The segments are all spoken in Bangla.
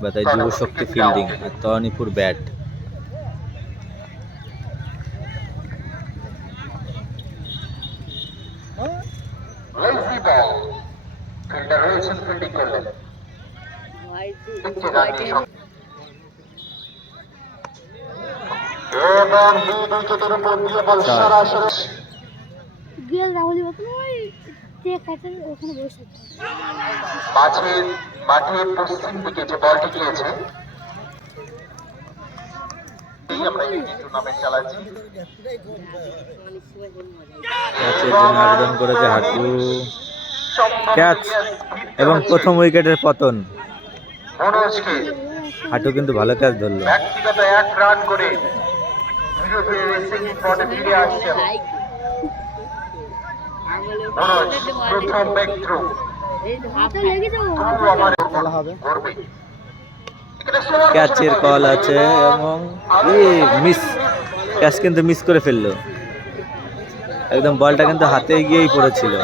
বা তাই যুবশক্তি ফিল্ডিং আর তরানীপুর ব্যাট গেল রাহুল বাবু ওই যে কাছে ওখানে বসে আছে। মাঝের পশ্চিম দিকে যে বলটি গিয়েছে আমরা এই টুর্নামেন্ট চালাচ্ছি। আবেদন করেছে হাটু ক্যাচ এবং প্রথম উইকেটের পতন। হাটু কিন্তু ভালো ক্যাচ ধরলো। ব্যক্তিগত এক রান করে ফিরে আসছেন। ক্যাচের কল আছে এবং মিস, ক্যাচ কিন্তু মিস করে ফেলল। একদম বলটা কিন্তু হাতে গিয়েই পড়েছিল।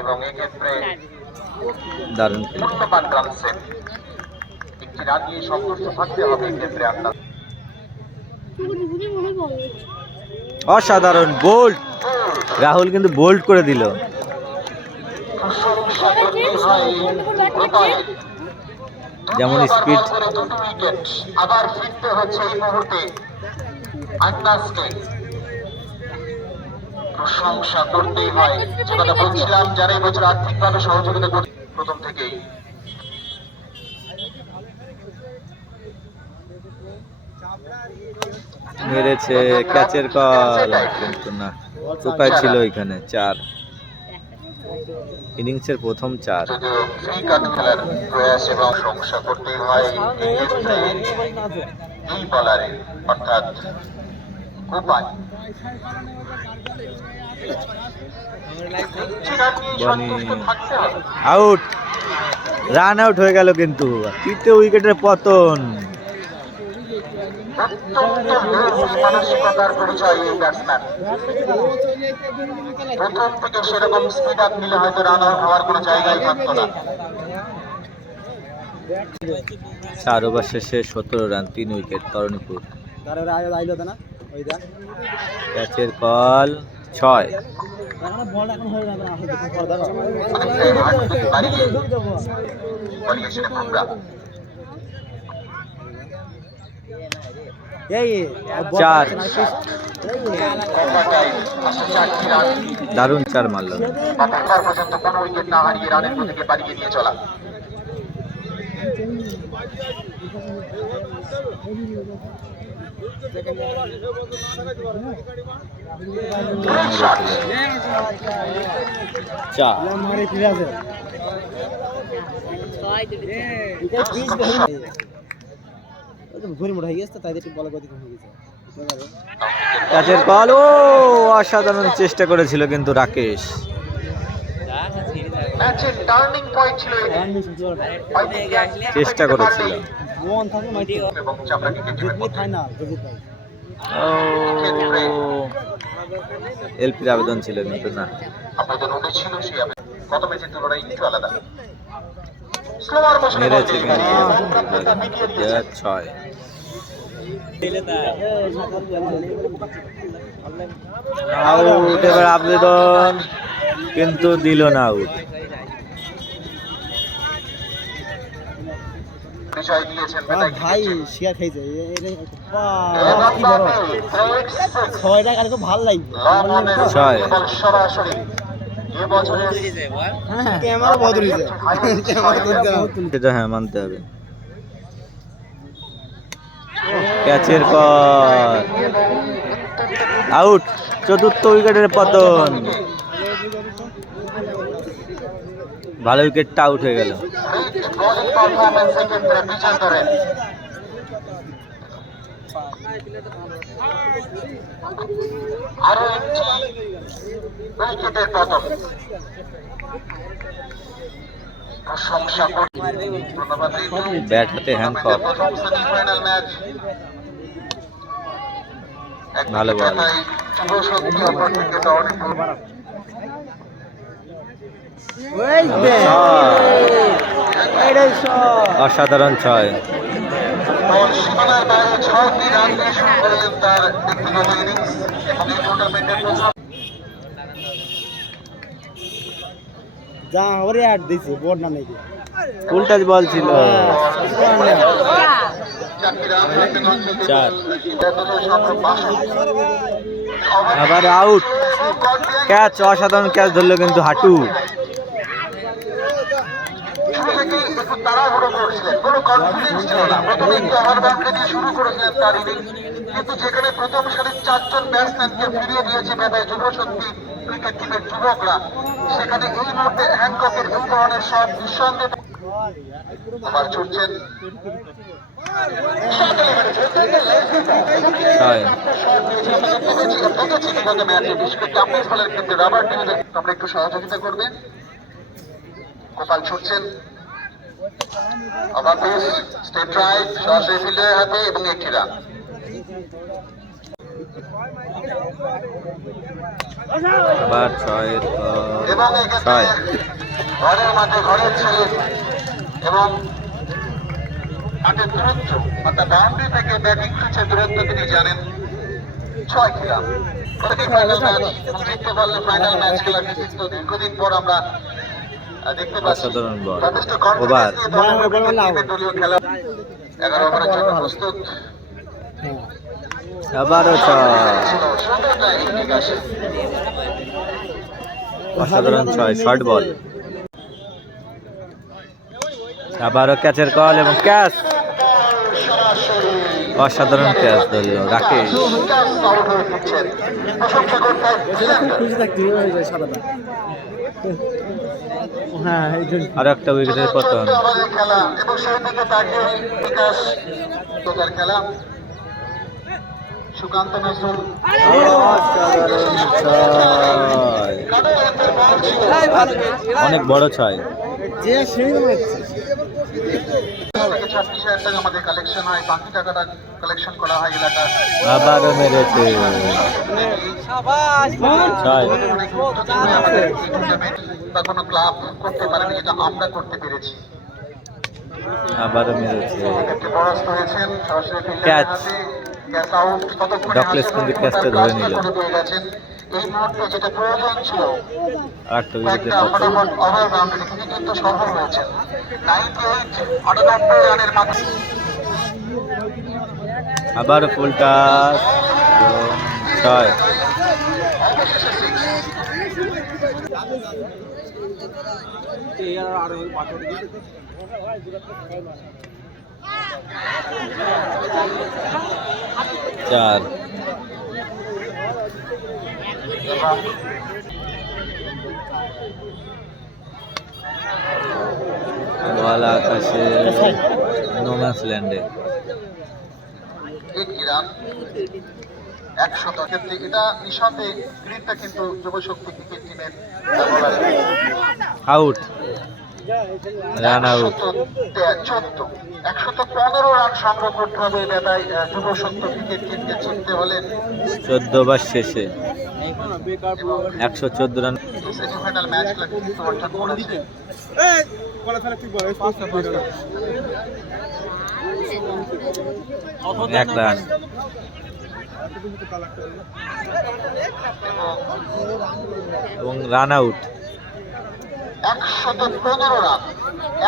এবং এক্ষেত্রে দারুণ একটি রান নিয়ে থাকতে হবে অসাধারণ বোল্ড। রাহুল কিন্তু বোল্ড করে দিল। যেমন উইকেট আবার ফিরতে হচ্ছে এই মুহূর্তে। আন্দাজকে। প্রশংসা করতেই হয়। যে কথা বলছিলাম যারা এই বছর আর্থিকভাবে সহযোগিতা করে প্রথম থেকেই। মেরেছে ক্যাচের কল কিন্তু না। টোকায় ছিল এখানে চার। ইনিংসের প্রথম চার। প্রয়াস এবং প্রশংসা করতেই হয় এই বলারে অর্থাৎ একটি রান নিয়েই সন্তুষ্ট থাকতে হবে আউট রান আউট হয়ে গেল কিন্তু। তৃতীয় উইকেটের পতন। অত্যন্ত নির্ভুল মানসিকতার পরিচয় এই ব্যাটসম্যান প্রথম থেকে সেরকম স্পিড আপ নিলে হয়তো রান হওয়ার কোনো জায়গায় থাকতো না? চার ওভার শেষে সতেরো রান তিন উইকেট তরণীপুর ক্যাচের কল ছয়। চার। দারুণ চার মারল। পর্যন্ত কোনো উইকেট না হারিয়ে রানের গতিকে বাড়িয়ে নিয়ে চলা ঘুরি মোটা হয়ে গেছে একটু বলা গতি গেছে ক্যাচের কল ও অসাধারণ চেষ্টা করেছিল কিন্তু রাকেশ। চেষ্টা করেছিল। মন থাকে মাইটি জিতবে ফাইনাল জিত ভাই। এলপির আবেদন ছিল কিন্তু না। আবেদন সেই আবেদন। গত ম্যাচের তুলনায় একটু আলাদা? মেরেছে কিন্তু ছয়। আউট। এবার আবেদন কিন্তু দিল না আউট। দিয়েছেন ভাই শিকার খাইছে এ- এটা এবং বাহ, কি বড়। তাতে great six। ছয়টা কালকে ভালো লাগবে ছয়। সরাসরি। হ্যাঁ মানতে হবে। ক্যাচের কল আউট চতুর্থ উইকেটের পতন। ভালো উইকেটটা আউট হয়ে গেল ব্যাট হাতে ভালো বল। দৌড়ে টুর্নামেন্টের প্রথম যা ওরে অ্যাড দিছি বোর্ড না নাকি? উল্টাজ বল ছিল। আবার আবার আউট ক্যাচ অসাধারণ ক্যাচ ধরলো কিন্তু হাঁটু শুরু থেকেই একটু তাড়াহুড়ো করছিলেন কোনো কনফিডেন্স ছিল না। প্রথমে একটু ওভার বাউন্ডারি দিয়ে শুরু করেছিলেন তার ইনিংস কিন্তু যেখানে প্রথম সারির চারজন ব্যাটসম্যানকে ফিরিয়ে দিয়েছে মেধায় যুব শক্তি ক্রিকেট টিমের যুবকরা সেখানে এই মুহূর্তে হ্যাংককের এই ধরনের সব নিঃসন্দেহ আবার ছুটছেন। ছয় আমরা একটু সহযোগিতা করবে গোপাল ছুটছেন। আবার স্টেট ড্রাইভ সরাসরি ফিল্ডের হাতে এবং একটি রান আবার ছয়ের এবং ছয়। ঘরের মাঠে ঘরের ছেলে এবং মাঠের দূরত্ব অর্থাৎ বাউন্ডারি থেকে ব্যাটিং পিচের দূরত্ব তিনি জানেন ছয় খেলা। ফাইনাল ম্যাচ জিততে পারলে ফাইনাল ম্যাচ খেলা কিন্তু দীর্ঘদিন পর আমরা অসাধারণ বল। ওভার। আবারও অসাধারণ ছয় শর্ট বল। আবারও ক্যাচের কল এবং ক্যাচ। অসাধারণ ক্যাচ ধরলো রাকেশ। খুশি থাকতে হয়ে যায় সাদাটা হ্যাঁ এই জন্য আর একটা উইকেটের পতন খেলা এবং সেই দিকে তাকিয়ে বিকাশ তোতার খেলা সুকান্ত নজরুল অনেক বড় ছয়। যে সেই মারছে। থেকে ছাব্বিশ হাজার টাকা আমাদের কালেকশন হয় বাকি টাকাটা কালেকশন করা হয় এলাকার। আবারও মেরেছে। বা কোনো ক্লাব করতে পারেনি যেটা আমরা করতে পেরেছি। মেরেছে। একটি হয়েছেন সরাসরি. হাতে ক্যাচ আউট ততক্ষণে ডকলেস কিন্তু ক্যাচটা ধরে নিল। করে দিয়ে গেছেন এই মুহূর্তে যেটা প্রয়োজন ছিল একটা উইকেটের কয়েকটা পতন ফটাফট ওভার বাউন্ডারি তিনি কিন্তু সফল হয়েছেন নাইনটি এইট আটানব্বই রানের মাধ্যমে আবার ফুল টাচ ছয়। চার। বল আকাশে নোম্যান্স ল্যান্ডে একশত ক্ষেত্রে এটা নিঃসন্দেহে গ্রিনটা কিন্তু যুবশক্তি ক্রিকেট টিমের আউট রান আউট চোদ্দ। একশত পনেরো রান সংগ্রহ করতে হবে। বেদায় যুবশক্তি ক্রিকেট টিমকে জিততে হলে। চোদ্দ ওভার শেষে। একশো চোদ্দ রান। এক রান। এবং রান আউট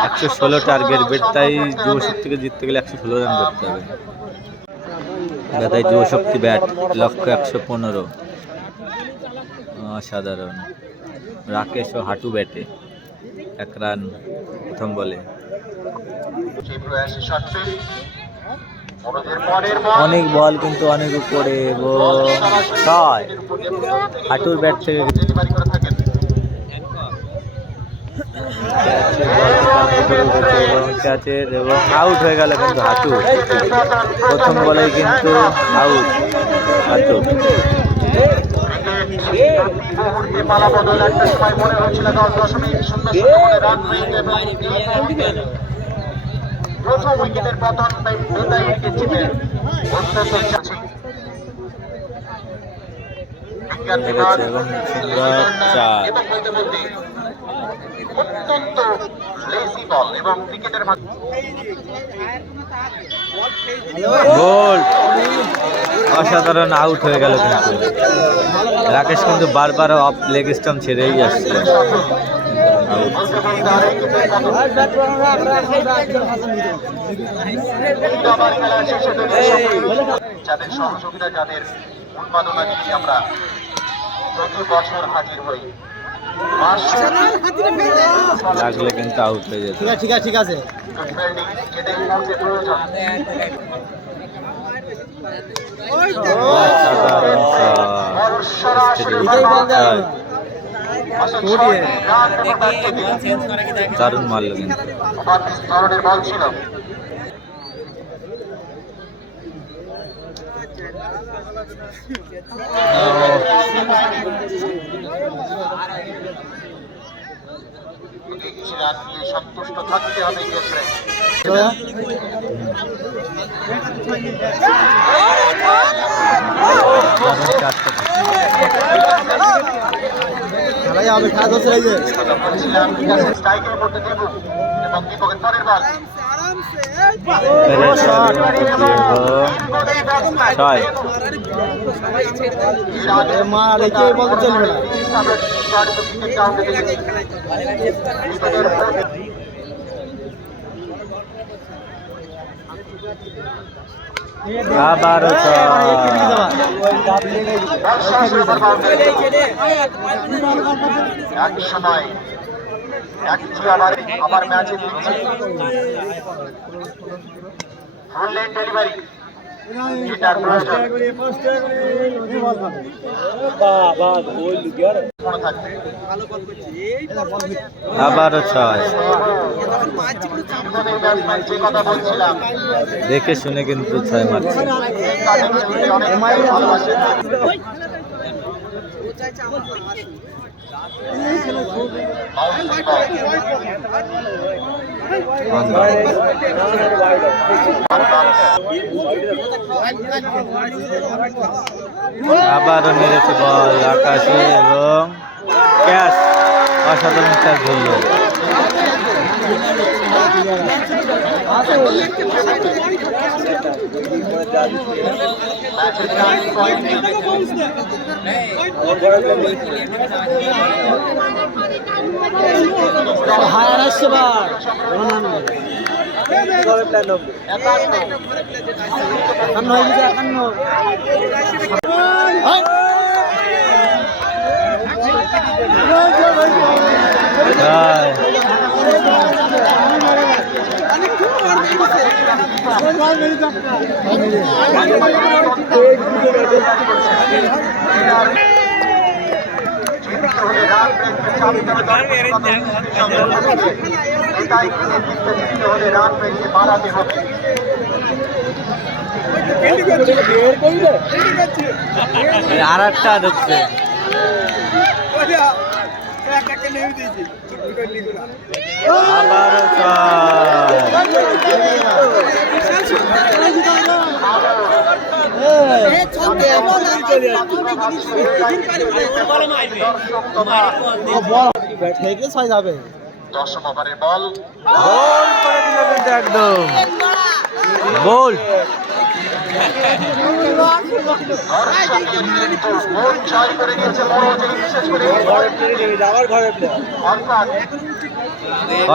একশো ষোলো টার্গেট বেটটাই যুবশক্তিকে জিততে গেলে একশো ষোলো রান করতে হবে। বেটাই যুবশক্তি ব্যাট লক্ষ্য একশো পনেরো। অসাধারণ। রাকেশ ও হাঁটু ব্যাটে। এক রান প্রথম বলে। বল। অনেক বল কিন্তু অনেক উপরে এবং ছয়। হাঁটুর ব্যাট থেকে ক্যাচের বল এবং ক্যাচের এবং আউট হয়ে গেল কিন্তু হাঁটু। প্রথম বলেই কিন্তু আউট হাঁটু। মুহূর্তে পালা বদল একটা সময় মনে হচ্ছিল দশ দশমিক শূন্য শূন্য রান রেট এবং প্রথম উইকেটের পতন তাই বিদায় উইকেট টিমের অত্যন্ত এবং বলতে বলতে অত্যন্ত লেসি বল এবং ক্রিকেটের গোল! অসাধারণ আউট হয়ে গেল কিন্তু। রাকেশ কিন্তু বারবার অফ লেগ স্টাম্প ছেড়েই আসছিল যাদের সহযোগিতা যাদের উন্মাদনা নিয়ে আমরা প্রতি বছর হাজির হই। লাগলে কিন্তু আউট হয়ে যেত। ঠিক আছে ঠিক আছে দারুণ মারলো কিন্তু। সন্তুষ্ট থাকতে হবে খেলাই হবে খেলা ধরছে এই যে স্ট্রাইকের মধ্যে এবং দীপকের পরের এবং ছয় মা রেখে বলতে চলবে। না আবারও ছয় এক আবার আবার ম্যাচে দিচ্ছে ফুল ডেলিভারি আবারও ছয় আমাদের ব্যাটসম্যান যে কথা বলছিলাম দেখে শুনে কিন্তু ছয় মারছে। আবারও মেরেছে বল আকাশে এবং ক্যাশ অসাধারণ ক্যাশ ধরলো। হায়ার আসছে বার! ছয় জীবিত হলে রান ব্রেককে চাপতে হবে আর একটা ঢুকছে আবারও ছয় দর্শক তথা ও বল থেকে ছয় যাবে দশম ওভারের বল। গোল করে দিল কিন্তু একদম। গোল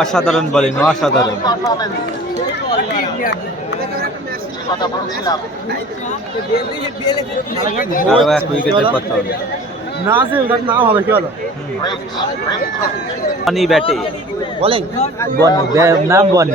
অসাধারণ বোলিং অসাধারণ। আরও এক উইকেটের কথা হবে। না যে নাম হবে কি হলো বনি ব্যাটে। বলেন। বনি নাম বনি।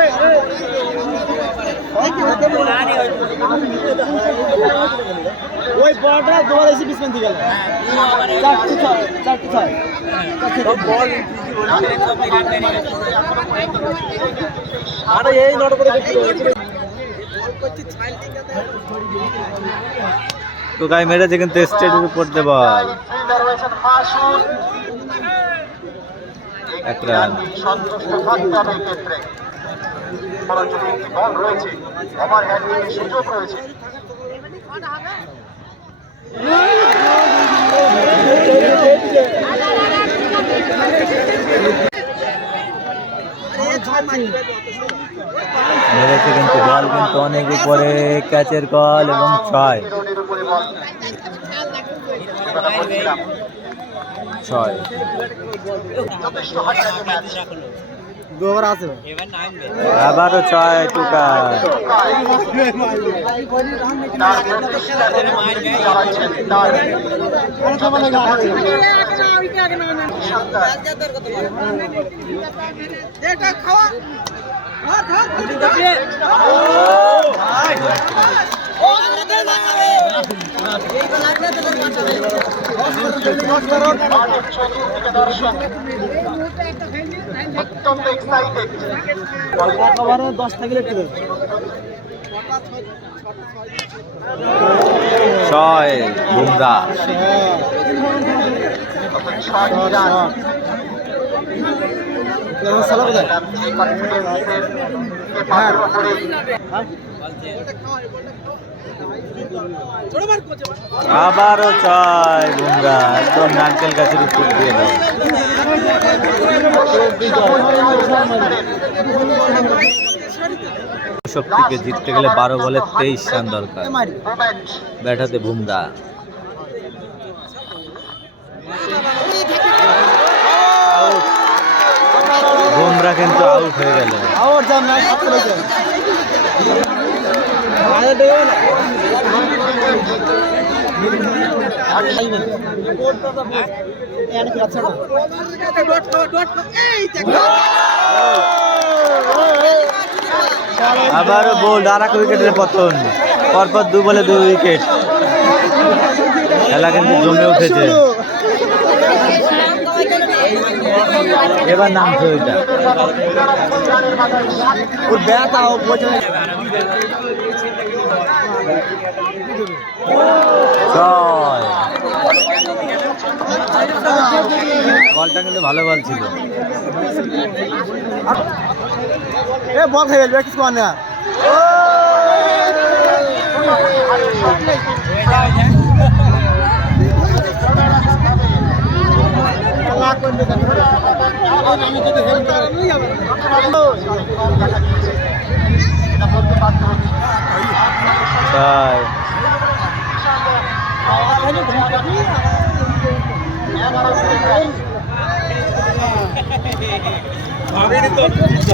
ওই বলটা তোমার এসে গেল। চারটি ছয় চারটি ছয়। আরে এই নট করে টোকাই মেরেছে কিন্তু স্টেটের উপর দে বল। ফিল্ডার এক রান। সন্তুষ্ট থাকতে হবে ক্ষেত্রে একটি বল রয়েছে হ্যান্ডিং সুযোগ রয়েছে মেরেছে কিন্তু বল কিন্তু অনেক উপরে ক্যাচের কল এবং ছয় ছয় যথেষ্ট হাতে হাতে ম্যাচ দু ওভার আছে আবারও ছয় চতুর্দিকে দর্শক অত্যন্ত এক্সাইটেড এক ওভারে দশ থাকলে একটু দেবে ছয় বুমরা। উপরে আবারও ছয় বুমরা একদম নারকেল গাছের উপর দিয়ে দেয় শক্তিকে জিততে গেলে বারো বলে তেইশ রান দরকার। ব্যাটাতে বুমরা বুমরা কিন্তু আউট হয়ে গেল। আবারও বোল্ড, আর এক উইকেটের পতন। পরপর দু বলে দুই উইকেট খেলা কিন্তু জমে উঠেছে। এবার নামছে ওইটা। ওর ব্যাট আও ছয় বলটা কিন্তু ভালো বল ছিল। এ বল খেয়ে গেল কিছু কর না ছয়